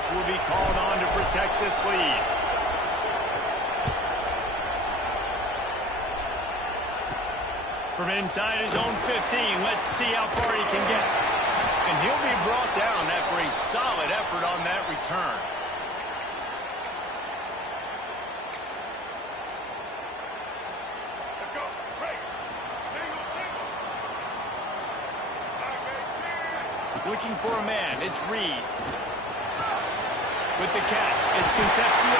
offense will be called on to protect this lead. From inside his own 15, let's see how far he can get. And he'll be brought down after a solid effort on that return. Let's go. Break. Single, single. Looking for a man, it's Reed. With the catch, it's Concepcion.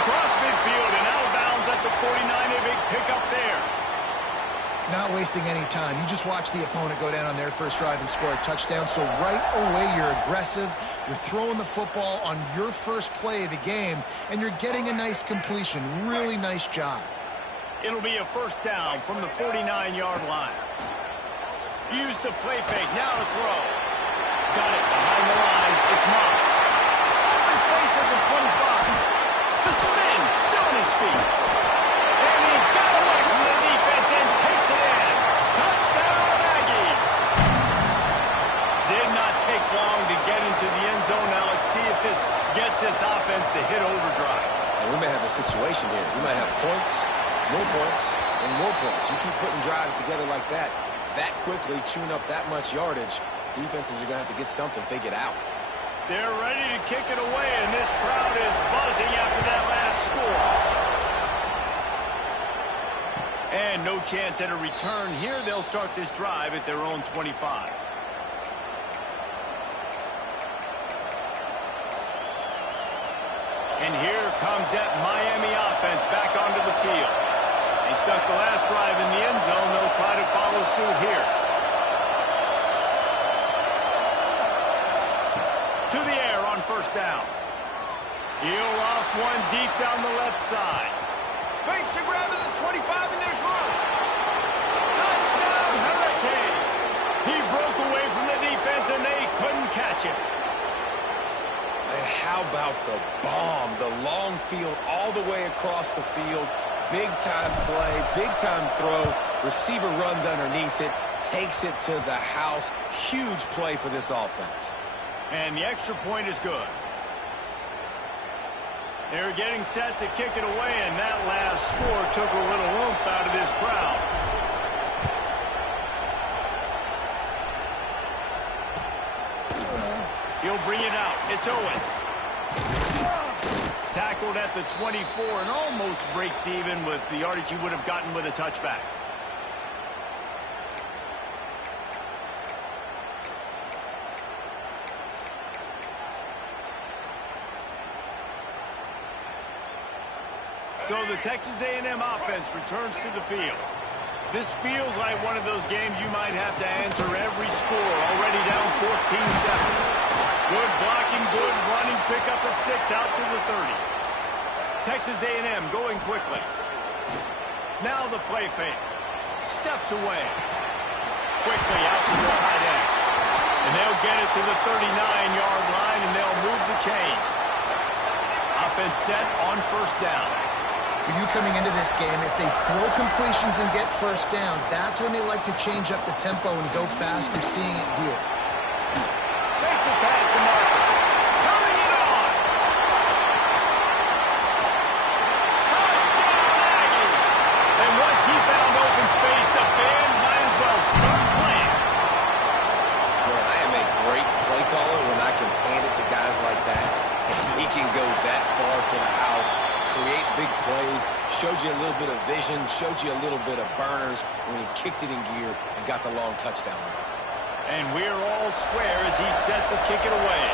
Across midfield and out of bounds at the 49, a big pickup there. Not wasting any time. You just watch the opponent go down on their first drive and score a touchdown. So right away, you're aggressive. You're throwing the football on your first play of the game, and you're getting a nice completion. Really nice job. It'll be a first down from the 49-yard line. Use the play fake. Now to throw. Got it behind the line. It's Moss. Open space at the 25. The spin. Still on his feet. And he got away from the defense and takes it in. Touchdown, Aggies. Did not take long to get into the end zone. Now let's see if this gets this offense to hit overdrive. And we may have a situation here. We might have points, and more points. You keep putting drives together like that quickly, chewing up that much yardage, defenses are going to have to get something figured out. They're ready to kick it away, and this crowd is buzzing after that last score. And no chance at a return here. They'll start this drive at their own 25. And here comes that Miami offense back onto the field. They stuck the last drive in the end zone. They'll try to follow suit here. To the air on first down. He'll off one deep down the left side. Makes a grab at the 25, and there's room. Touchdown, Hurricane. He broke away from the defense, and they couldn't catch him. And how about the bomb? The long field all the way across the field. Big-time play, big-time throw. Receiver runs underneath it, takes it to the house. Huge play for this offense. And the extra point is good. They're getting set to kick it away, and that last score took a little oomph out of this crowd. He'll bring it out. It's Owens. Tackled at the 24 and almost breaks even with the yardage he would have gotten with a touchback. So the Texas A&M offense returns to the field. This feels like one of those games you might have to answer every score. Already down 14-7. Good blocking, good running, pick up at 6 out to the 30. Texas A&M going quickly. Now the play fake. Steps away. Quickly out to the tight end. And they'll get it to the 39-yard line, and they'll move the chains. Offense set on first down. For you coming into this game, if they throw completions and get first downs, that's when they like to change up the tempo and go fast. You're seeing it here. Makes a pass to Marker. Turning it on. Touchdown, Aggie. And once he found open space, the band might as well start playing. Man, I am a great play caller when I can hand it to guys like that. He can go that far to the house, create big plays, showed you a little bit of vision, showed you a little bit of burners when he kicked it in gear and got the long touchdown. And we're all square as he's set to kick it away.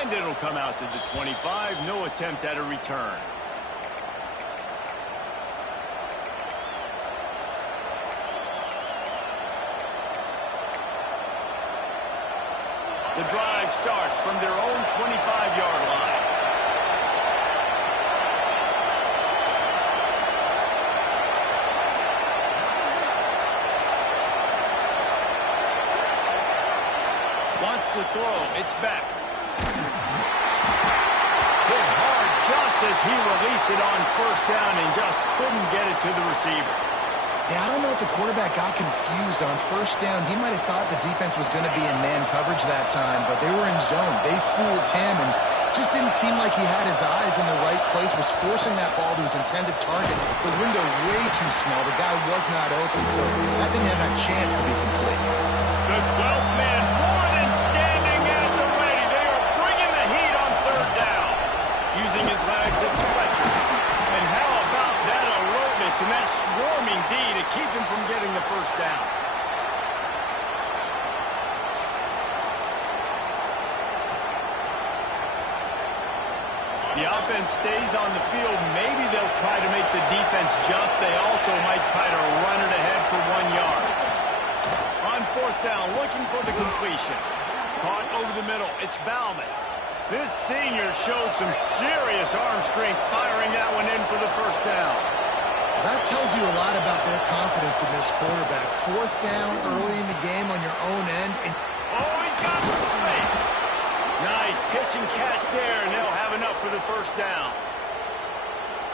And it'll come out to the 25. No attempt at a return. The drive starts from their own 25-yard line. Wants to throw. It's back. Hit hard just as he released it on first down and just couldn't get it to the receiver. Yeah, I don't know if the quarterback got confused on first down. He might have thought the defense was going to be in man coverage that time, but they were in zone. They fooled him and just didn't seem like he had his eyes in the right place, was forcing that ball to his intended target. The window way too small. The guy was not open, so that didn't have a chance to be complete. The 12th man, more than standing at the ready. They are bringing the heat on third down. Using his legs, it's Fletcher. And how about that alertness and that swarming D to keep him from getting the first down? The offense stays on the field. Maybe they'll try to make the defense jump. They also might try to run it ahead for 1 yard. On fourth down, looking for the completion. Caught over the middle. It's Bauman. This senior shows some serious arm strength, firing that one in for the first down. That tells you a lot about their confidence in this quarterback. Fourth down early in the game on your own end. And oh, he's got some space. Nice pitch and catch there, and they'll have enough for the first down.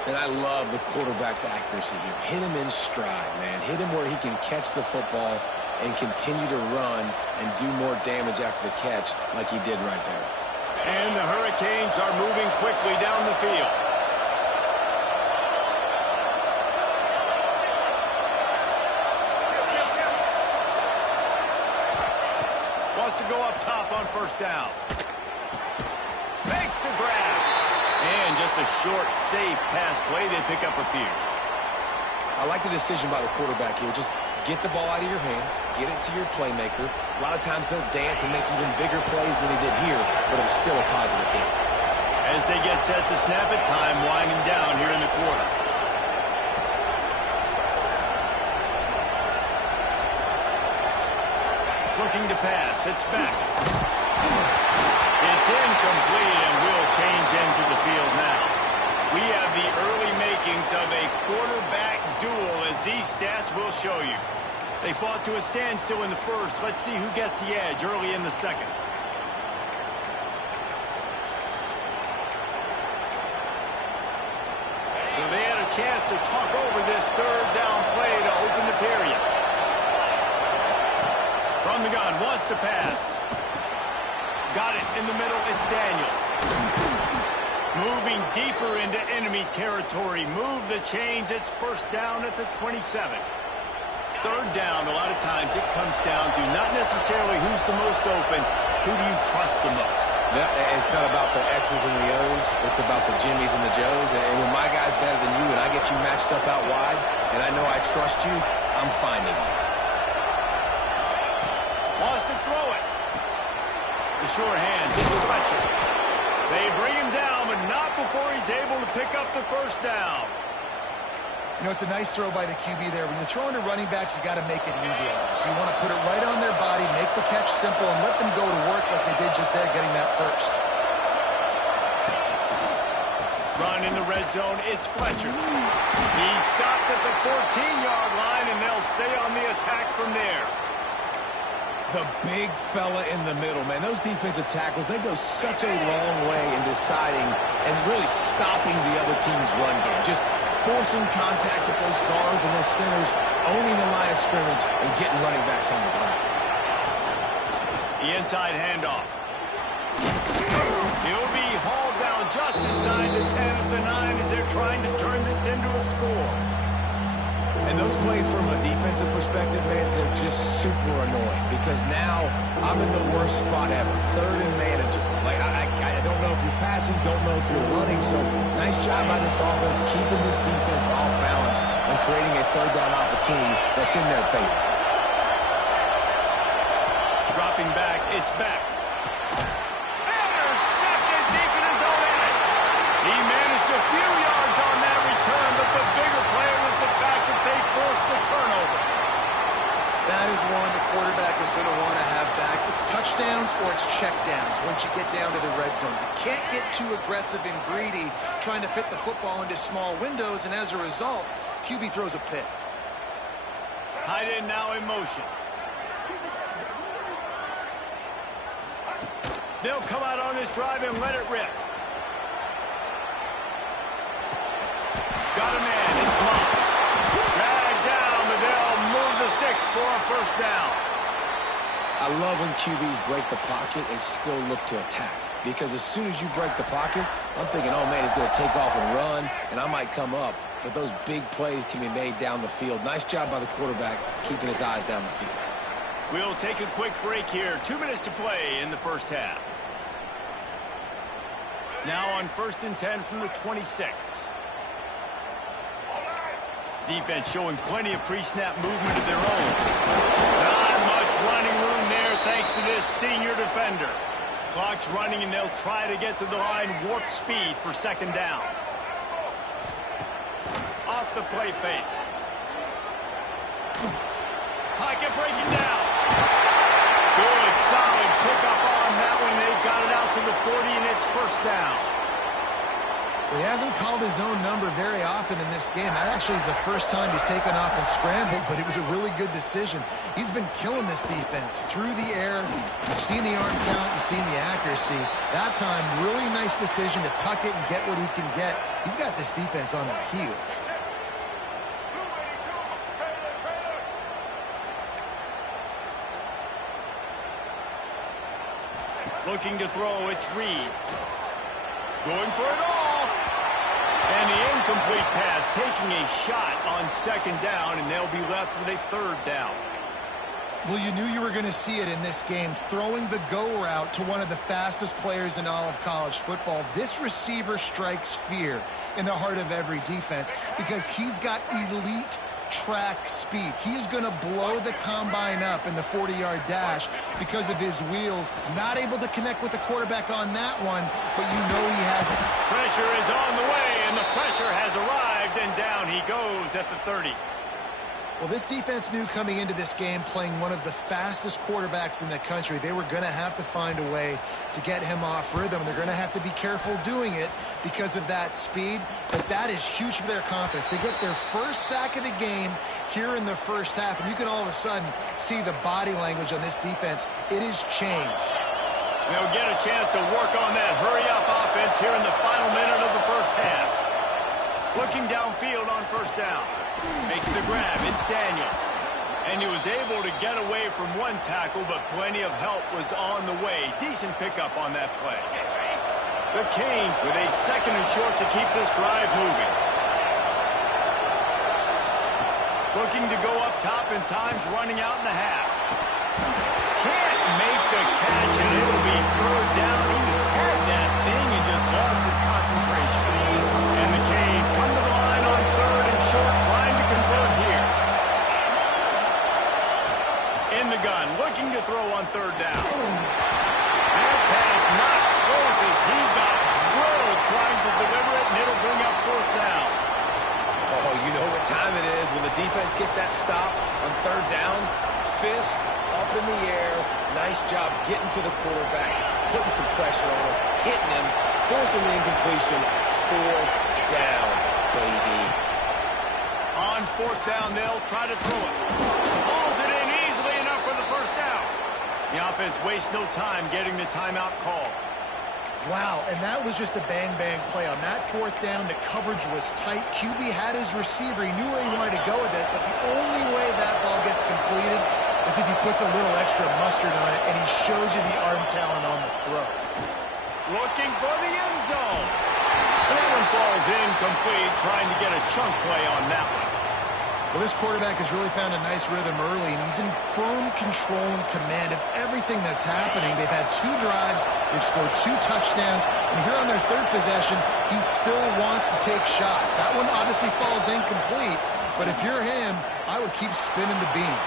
And I love the quarterback's accuracy here. Hit him in stride, man. Hit him where he can catch the football and continue to run and do more damage after the catch like he did right there. And the Hurricanes are moving quickly down the field. Wants to go up top on first down. Makes the grab. And just a short, safe pass play. They pick up a few. I like the decision by the quarterback here. Just get the ball out of your hands, get it to your playmaker. A lot of times they'll dance and make even bigger plays than he did here, but it was still a positive game. As they get set to snap it, time winding down here in the quarter. Looking to pass. It's back. It's incomplete and will change into the field now. We have the early makings of a quarterback duel, as these stats will show you. They fought to a standstill in the first. Let's see who gets the edge early in the second. So they had a chance to talk over this third down play to open the period. From the gun, wants to pass. Got it in the middle, it's Daniels. Moving deeper into enemy territory. Move the chains. It's first down at the 27. Third down, a lot of times it comes down to not necessarily who's the most open, who do you trust the most? Yeah, it's not about the X's and the O's. It's about the Jimmies and the Joes. And when my guy's better than you and I get you matched up out wide, and I know I trust you, I'm finding you. Wants to throw it. The sure hands into Fletcher. They bring him down, but not before he's able to pick up the first down. you know, it's a nice throw by the QB there. When you're throwing to running backs, you got to make it easy on them. So you want to put it right on their body, make the catch simple, and let them go to work like they did just there, getting that first. Run in the red zone, it's Fletcher. He stopped at the 14-yard line, and they'll stay on the attack from there. The big fella in the middle, man. Those defensive tackles, they go such a long way in deciding and really stopping the other team's run game. Just forcing contact with those guards and those centers, owning the line of scrimmage, and getting running backs on the ground. The inside handoff. He'll be hauled down just inside the 10 at the 9 as they're trying to turn this into a score. And those plays from a defensive perspective, man, they're just super annoying because now I'm in the worst spot ever. Third and manageable. Like, I don't know if you're passing, don't know if you're running. So nice job by this offense keeping this defense off balance and creating a third down opportunity that's in their favor. Dropping back, it's back. Intercepted deep in his own end. He managed a few yards on that return, but the bigger play was the fact that they forced the turnover. That is one the quarterback is going to want to have back. It's touchdowns or it's checkdowns once you get down to the red zone. You can't get too aggressive and greedy trying to fit the football into small windows, and as a result, QB throws a pick. Tight end now in motion. They'll come out on this drive and let it rip. Got a man, it's Moss. Dragged down, but they'll for a first down. I love when QBs break the pocket and still look to attack. Because as soon as you break the pocket, I'm thinking, oh, man, he's going to take off and run, and I might come up. But those big plays can be made down the field. Nice job by the quarterback keeping his eyes down the field. We'll take a quick break here. 2 minutes to play in the first half. Now on 1st and 10 from the 26. Defense showing plenty of pre-snap movement of their own. Not much running room there thanks to this senior defender. Clock's running, and they'll try to get to the line warp speed for second down. Off the play fake. Pocket breaking down. Good, solid pickup on that one. They've got it out to the 40, and it's first down. Well, he hasn't called his own number very often in this game. That actually is the first time he's taken off and scrambled, but it was a really good decision. He's been killing this defense through the air. You've seen the arm talent, you've seen the accuracy. That time, really nice decision to tuck it and get what he can get. He's got this defense on their heels. Looking to throw, it's Reed. Going for it all. And the incomplete pass, taking a shot on second down, and they'll be left with a third down. Well, you knew you were going to see it in this game, throwing the go route to one of the fastest players in all of college football. This receiver strikes fear in the heart of every defense because he's got elite track speed. He is going to blow the combine up in the 40-yard dash because of his wheels. Not able to connect with the quarterback on that one, but you know he has it. Pressure is on the way, and the pressure has arrived, and down he goes at the 30. Well, this defense knew coming into this game, playing one of the fastest quarterbacks in the country, they were going to have to find a way to get him off rhythm. They're going to have to be careful doing it because of that speed, but that is huge for their confidence. They get their first sack of the game here in the first half, and you can all of a sudden see the body language on this defense. It has changed. They'll get a chance to work on that hurry-up offense here in the final minute of the first half. Looking downfield on first down. Makes the grab. It's Daniels. And he was able to get away from one tackle, but plenty of help was on the way. Decent pickup on that play. The Canes with a second and short to keep this drive moving. Looking to go up top, and time's running out in the half. Can't make the catch, and it'll be third down. He had that thing and just lost his concentration. And the Canes come to the line on third and short, trying to convert here. In the gun, looking to throw on third down. That pass not close as he got drilled trying to deliver it, and it'll bring up fourth down. Oh, you know what time it is when the defense gets that stop on third down. Fist up in the air. Nice job getting to the quarterback, putting some pressure on him, hitting him, forcing the incompletion. Fourth down, baby. On fourth down, they'll try to throw it. Pulls it in easily enough for the first down. The offense wastes no time getting the timeout call. Wow, and that was just a bang-bang play. On that fourth down, the coverage was tight. QB had his receiver. He knew where he wanted to go with it, but the only way that ball gets completed is if he puts a little extra mustard on it, and he shows you the arm talent on the throw. Looking for the end zone. That one falls incomplete, trying to get a chunk play on that one. Well, this quarterback has really found a nice rhythm early, and he's in firm control and command of everything that's happening. They've had 2 drives, they've scored 2 touchdowns, and here on their third possession, he still wants to take shots. That one obviously falls incomplete, but if you're him, I would keep spinning the beam.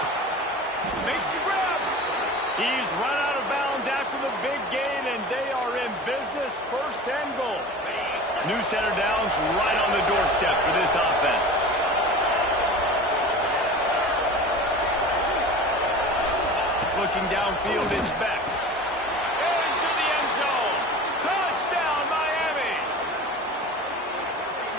Makes the grab. He's run out of bounds after the big gain, and they are in business, first and goal. New set of downs right on the doorstep for this offense. Looking downfield, it's Beck. Into the end zone. Touchdown, Miami.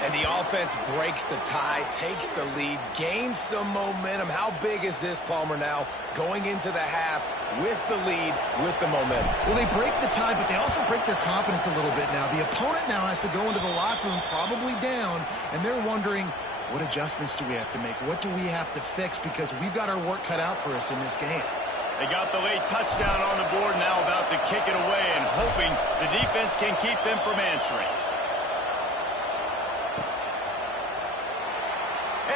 And the offense breaks the tie, takes the lead, gains some momentum. How big is this, Palmer, now going into the half with the lead, with the momentum? Well, they break the tie, but they also break their confidence a little bit now. The opponent now has to go into the locker room probably down, and they're wondering, What adjustments do we have to make? What do we have to fix? Because we've got our work cut out for us in this game. They got the late touchdown on the board, now about to kick it away and hoping the defense can keep them from answering.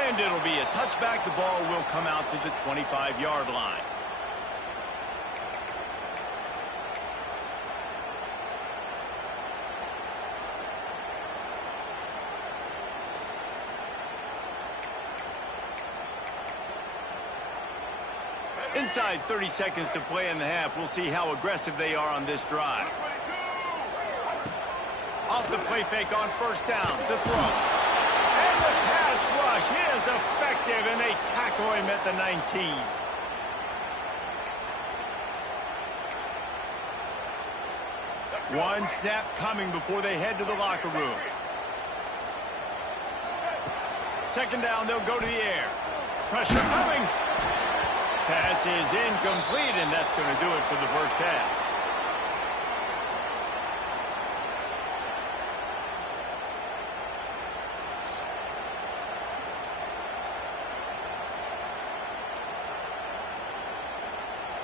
And it'll be a touchback. The ball will come out to the 25-yard line. Inside 30 seconds to play in the half. We'll see how aggressive they are on this drive. Off the play fake on first down to throw. And the pass rush is effective, and they tackle him at the 19. One snap coming before they head to the locker room. Second down, they'll go to the air. Pressure coming. Pass is incomplete, and that's going to do it for the first half.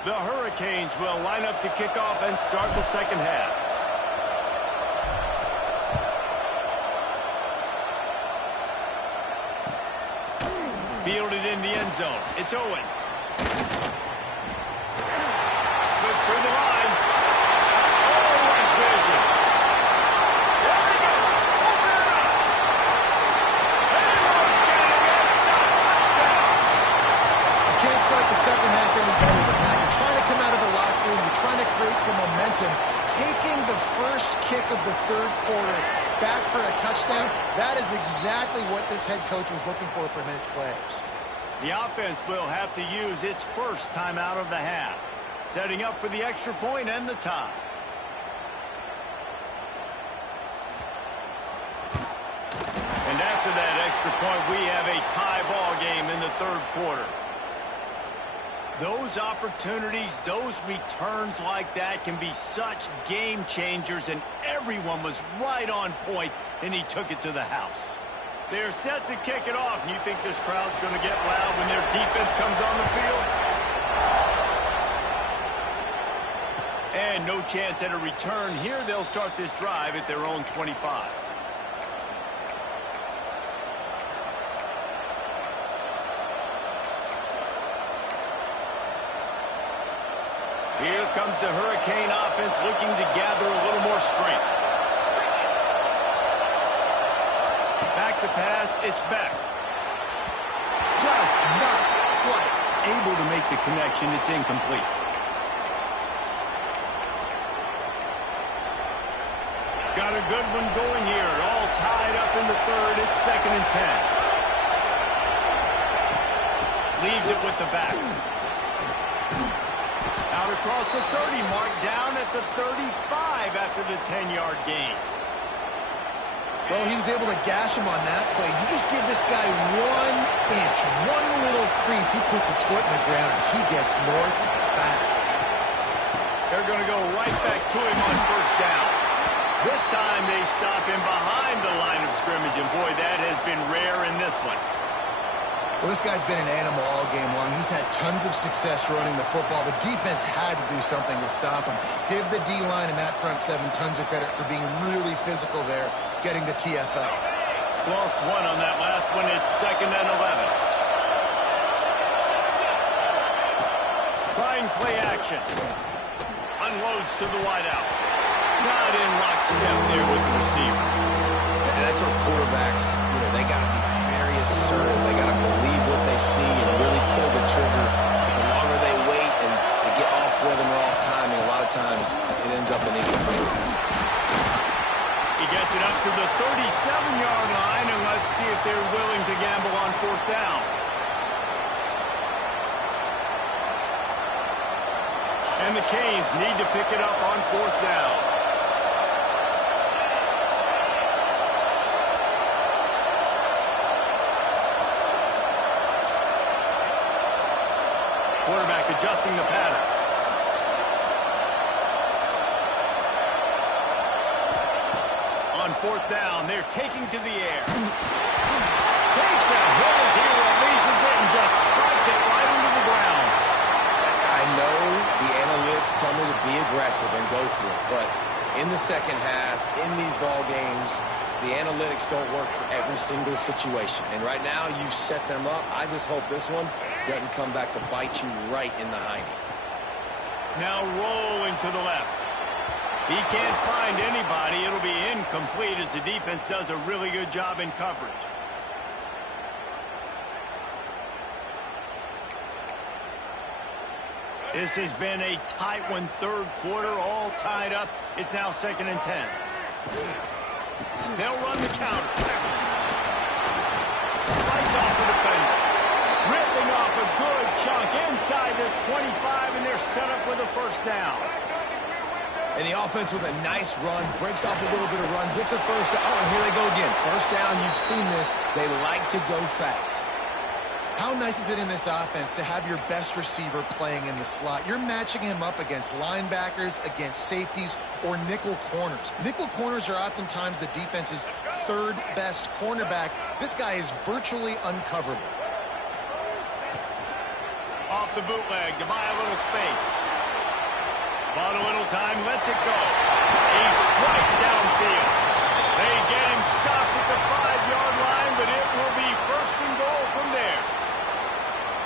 The Hurricanes will line up to kick off and start the second half. Fielded in the end zone. It's Owens. Slips through the line. Oh, what vision. There we go. Open it up. And look at it. It's a touchdown. You can't start the second half any better than that. You're trying to come out of the locker room. You're trying to create some momentum. Taking the first kick of the third quarter back for a touchdown, that is exactly what this head coach was looking for from his players. The offense will have to use its first timeout of the half, setting up for the extra point and the tie. And after that extra point, we have a tie ball game in the third quarter. Those opportunities, those returns like that can be such game changers, and everyone was right on point, and he took it to the house. They're set to kick it off, and you think this crowd's going to get loud when their defense comes on the field? And no chance at a return here. They'll start this drive at their own 25. Here comes the Hurricane offense looking to gather a little more strength. Back to pass, it's Beck. Just not quite able to make the connection. It's incomplete. Got a good one going here. All tied up in the third. It's 2nd and 10. Leaves it with the back. Out across the 30 mark, down at the 35 after the 10-yard gain. Well, he was able to gash him on that play. You just give this guy 1 inch, one little crease. He puts his foot in the ground, and he gets north fast. They're going to go right back to him on first down. This time they stop him behind the line of scrimmage, and boy, that has been rare in this one. Well, this guy's been an animal all game long. He's had tons of success running the football. The defense had to do something to stop him. Give the D-line and that front seven tons of credit for being really physical there, getting the TFL. Lost one on that last one. It's 2nd and 11. Trying play action. Unloads to the wideout. Not in lockstep there with the receiver. And that's where quarterbacks, they got to be very assertive. They got to believe what they see and really pull the trigger. The longer they wait and they get off rhythm or off timing, a lot of times it ends up in incomplete passes. He gets it up to the 37-yard line, and let's see if they're willing to gamble on fourth down. And the Canes need to pick it up on fourth down. Quarterback adjusting the pattern. On fourth down, they're taking to the air. Takes a hit as he releases it and just spiked it right into the ground. I know the analytics tell me to be aggressive and go for it, but in the second half, in these ball games, the analytics don't work for every single situation. And right now, you've set them up. I just hope this one doesn't come back to bite you right in the hiney. Now rolling to the left. He can't find anybody. It'll be incomplete as the defense does a really good job in coverage. This has been a tight one, third quarter, all tied up. It's now 2nd and 10. They'll run the counter. Fights off the defender. Ripping off a good chunk inside the 25, and they're set up with a first down. And the offense with a nice run, breaks off a little bit of run, gets a first down. Oh, and here they go again. First down, you've seen this. They like to go fast. How nice is it in this offense to have your best receiver playing in the slot? You're matching him up against linebackers, against safeties, or nickel corners. Nickel corners are oftentimes the defense's third best cornerback. This guy is virtually uncoverable. Off the bootleg to buy a little space. Bought a little time, lets it go. A strike downfield. They get him stopped at the 5-yard line, but it will be 1st and goal from there.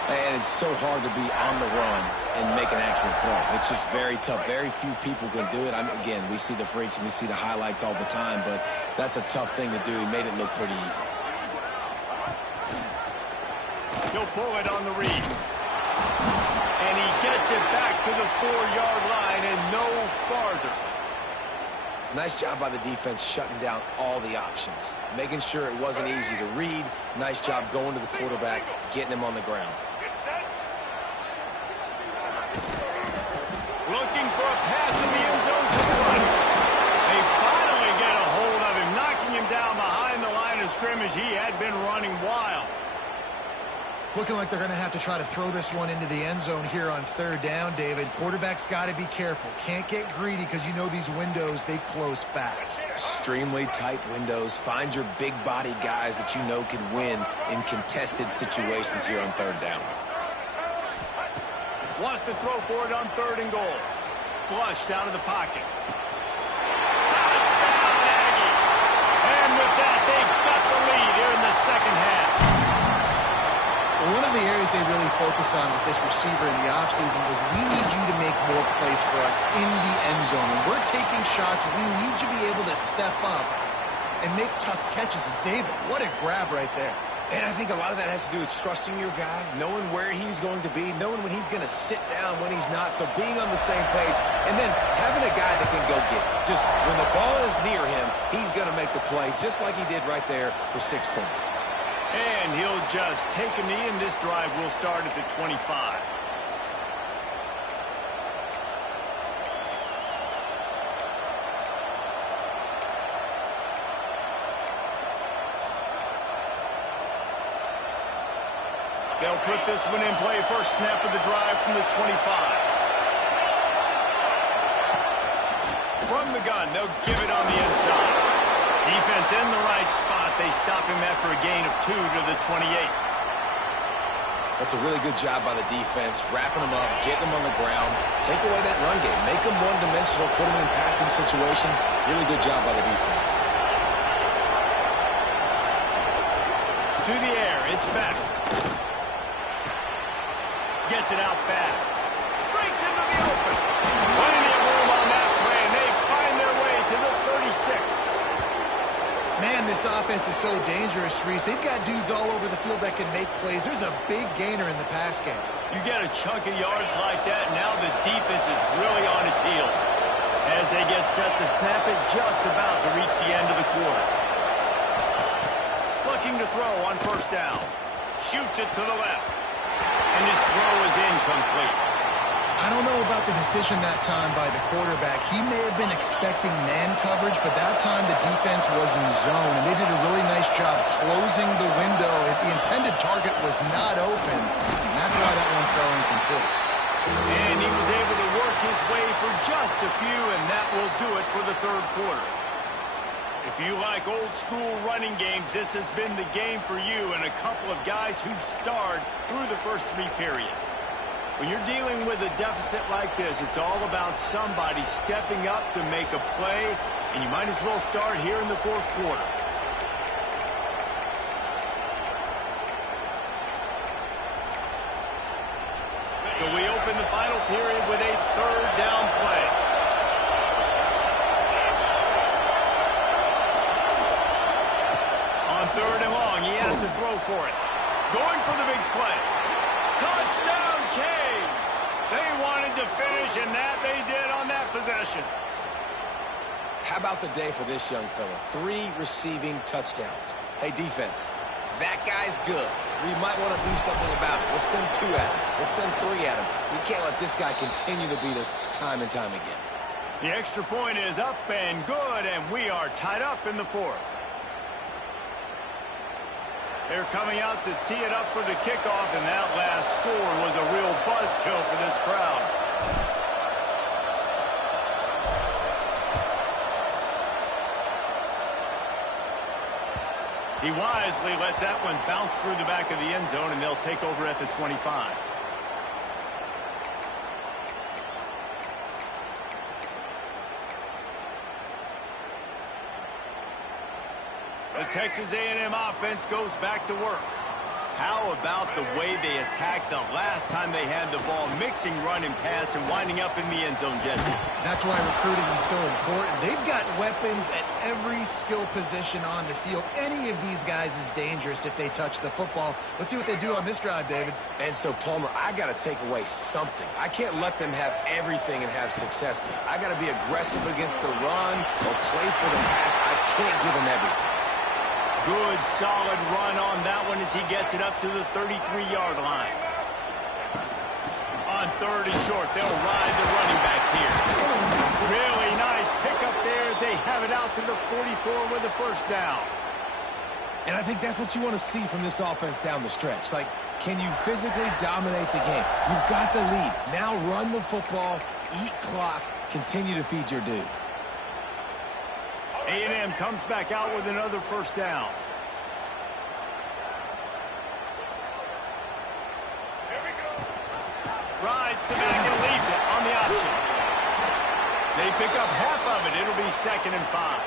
And it's so hard to be on the run and make an accurate throw. It's just very tough. Very few people can do it. Again, we see the freaks and we see the highlights all the time, but that's a tough thing to do. He made it look pretty easy. He'll pull it on the read. And he gets it back to the 4-yard line and no farther. Nice job by the defense shutting down all the options. Making sure it wasn't easy to read. Nice job going to the quarterback, getting him on the ground. Looking for a pass in the end zone to the right. They finally get a hold of him, knocking him down behind the line of scrimmage. He had been running wild. It's looking like they're going to have to try to throw this one into the end zone here on 3rd down, David. Quarterback's got to be careful. Can't get greedy because you know these windows, they close fast. Extremely tight windows. Find your big body guys that you know can win in contested situations here on 3rd down. Wants to throw for it on 3rd and goal. Flushed out of the pocket. Touchdown, Aggie. And with that, they've got the lead here in the second half. Well, one of the areas they really focused on with this receiver in the offseason was we need you to make more plays for us in the end zone. When we're taking shots, we need you to be able to step up and make tough catches. And David, what a grab right there. And I think a lot of that has to do with trusting your guy, knowing where he's going to be, knowing when he's going to sit down, when he's not. So being on the same page, and then having a guy that can go get it. Just when the ball is near him, he's going to make the play, just like he did right there for 6 points. And he'll just take a knee, and this drive will start at the 25. They'll put this one in play. First snap of the drive from the 25. From the gun, they'll give it on the inside. Defense in the right spot. They stop him after a gain of 2 to the 28. That's a really good job by the defense, wrapping them up, getting them on the ground, take away that run game, make them one-dimensional, put them in passing situations. Really good job by the defense. To the air, it's back. Gets it out fast. Breaks into the open. Plenty of room on that play, and they find their way to the 36. Man, this offense is so dangerous, Reese. They've got dudes all over the field that can make plays. There's a big gainer in the pass game. You get a chunk of yards like that, now the defense is really on its heels. As they get set to snap it, just about to reach the end of the quarter. Looking to throw on first down. Shoots it to the left. And his throw is incomplete. I don't know about the decision that time by the quarterback. He may have been expecting man coverage, but that time the defense was in zone, and they did a really nice job closing the window. The intended target was not open, and that's why that one fell incomplete. And he was able to work his way for just a few, and that will do it for the third quarter. If you like old-school running games, this has been the game for you and a couple of guys who've starred through the first 3 periods. When you're dealing with a deficit like this, it's all about somebody stepping up to make a play, and you might as well start here in the 4th quarter. So we open the final period with a 3rd down play. On 3rd and long, he has to throw for it. Going for the big play. Touchdown, Canes! They wanted to finish, and that they did on that possession. How about the day for this young fella? 3 receiving touchdowns. Hey, defense, that guy's good. We might want to do something about it. Let's send 2 at him. Let's send 3 at him. We can't let this guy continue to beat us time and time again. The extra point is up and good, and we are tied up in the 4th. They're coming out to tee it up for the kickoff, and that last score was a real buzzkill for this crowd. He wisely lets that one bounce through the back of the end zone, and they'll take over at the 25. The Texas A&M offense goes back to work. How about the way they attacked the last time they had the ball, mixing run and pass and winding up in the end zone, Jesse? That's why recruiting is so important. They've got weapons at every skill position on the field. Any of these guys is dangerous if they touch the football. Let's see what they do on this drive, David. And so, Palmer, I got to take away something. I can't let them have everything and have success. I got to be aggressive against the run or play for the pass. I can't give them everything. Good, solid run on that one as he gets it up to the 33-yard line. On 3rd and short, they'll ride the running back here. Really nice pickup there as they have it out to the 44 with the 1st down. And I think that's what you want to see from this offense down the stretch. Like, can you physically dominate the game? You've got the lead. Now run the football, eat clock, continue to feed your dude. A&M comes back out with another 1st down. Here we go. Rides the back and leaves it on the option. They pick up half of it. It'll be 2nd and 5.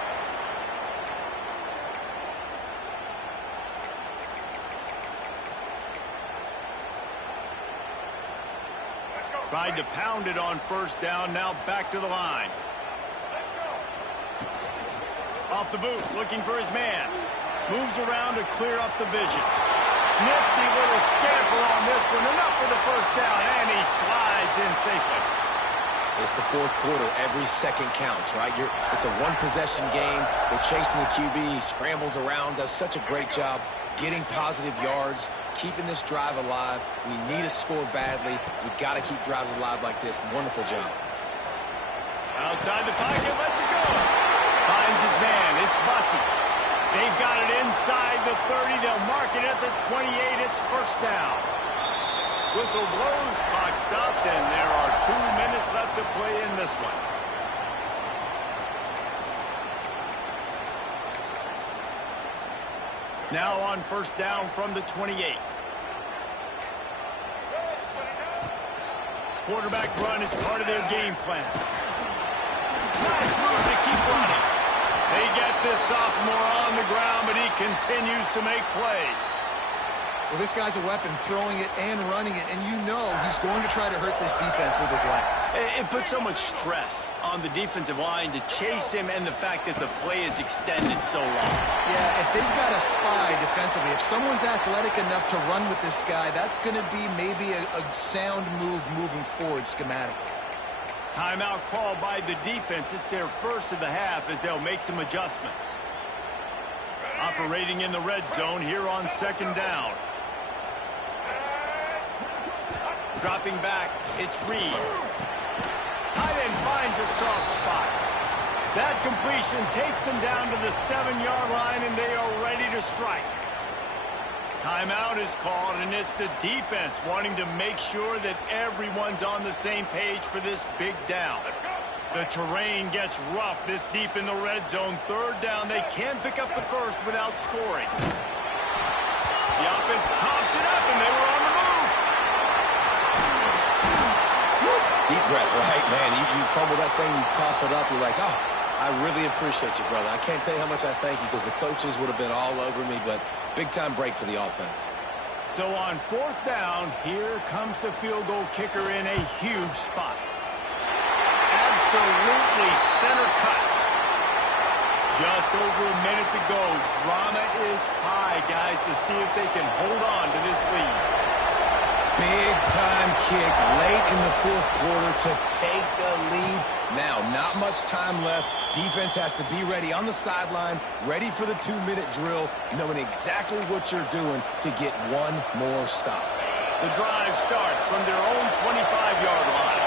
Tried to pound it on 1st down. Now back to the line. Off the boot, looking for his man. Moves around to clear up the vision. Nifty little scamper on this one. Enough for the 1st down, and he slides in safely. It's the 4th quarter. Every second counts, right? It's a 1-possession game. We're chasing the QB. He scrambles around, does such a great job getting positive yards, keeping this drive alive. We need a score badly. We've got to keep drives alive like this. Wonderful job. Outside the pocket, lets it go. Finds his man. It's Bussey. They've got it inside the 30. They'll mark it at the 28. It's 1st down. Whistle blows, clock stops, and there are 2 minutes left to play in this one. Now on 1st down from the 28. Quarterback run is part of their game plan. Nice move to keep running. They get this sophomore on the ground, but he continues to make plays. Well, this guy's a weapon, throwing it and running it, and you know he's going to try to hurt this defense with his legs. It puts so much stress on the defensive line to chase him and the fact that the play is extended so long. Yeah, if they've got a spy defensively, if someone's athletic enough to run with this guy, that's going to be maybe a sound move moving forward schematically. Timeout called by the defense. It's their first of the half as they'll make some adjustments. Operating in the red zone here on 2nd down. Dropping back, it's Reed. Tight end finds a soft spot. That completion takes them down to the 7-yard line, and they are ready to strike. Timeout is called, and it's the defense wanting to make sure that everyone's on the same page for this big down. The terrain gets rough this deep in the red zone. Third down, they can pick up the first without scoring. The offense pops it up, and they were on the move. Deep breath, right, man? You fumble that thing, you cough it up, you're like, oh, I really appreciate you, brother. I can't tell you how much I thank you because the coaches would have been all over me, but big-time break for the offense. So on fourth down, here comes the field goal kicker in a huge spot. Absolutely center cut. Just over a minute to go. Drama is high, guys, to see if they can hold on to this lead. Big-time kick late in the fourth quarter to take the lead. Now, not much time left. Defense has to be ready on the sideline, ready for the 2-minute drill, knowing exactly what you're doing to get one more stop. The drive starts from their own 25-yard line.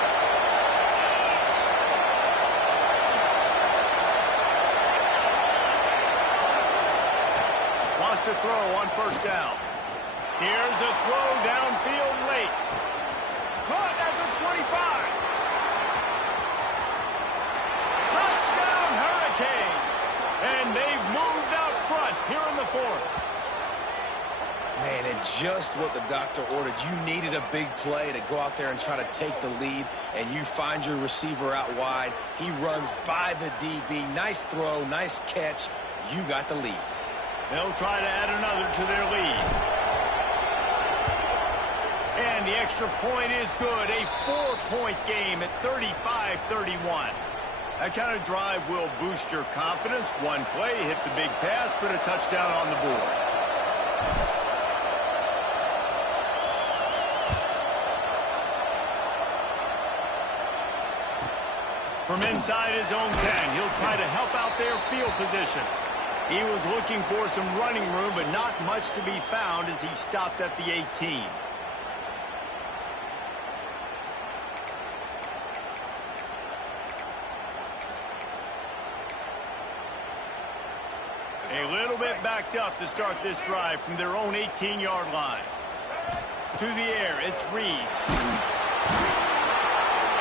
Wants to throw on first down. Here's a throw downfield late. Caught at the 25. Touchdown Hurricanes. And they've moved out front here in the fourth. Man, and just what the doctor ordered. You needed a big play to go out there and try to take the lead, and you find your receiver out wide. He runs by the DB. Nice throw, nice catch. You got the lead. They'll try to add another to their lead. And the extra point is good. A 4-point game at 35-31. That kind of drive will boost your confidence. One play, hit the big pass, put a touchdown on the board. From inside his own 10, he'll try to help out their field position. He was looking for some running room, but not much to be found as he stopped at the 18. A little bit backed up to start this drive from their own 18-yard line. To the air, it's Reed.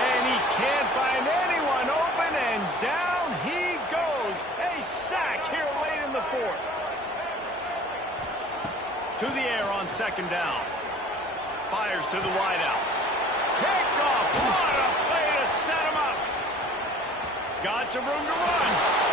And he can't find anyone open, and down he goes. A sack here late in the fourth. To the air on second down. Fires to the wideout. Picked off. What a play to set him up. Got some room to run.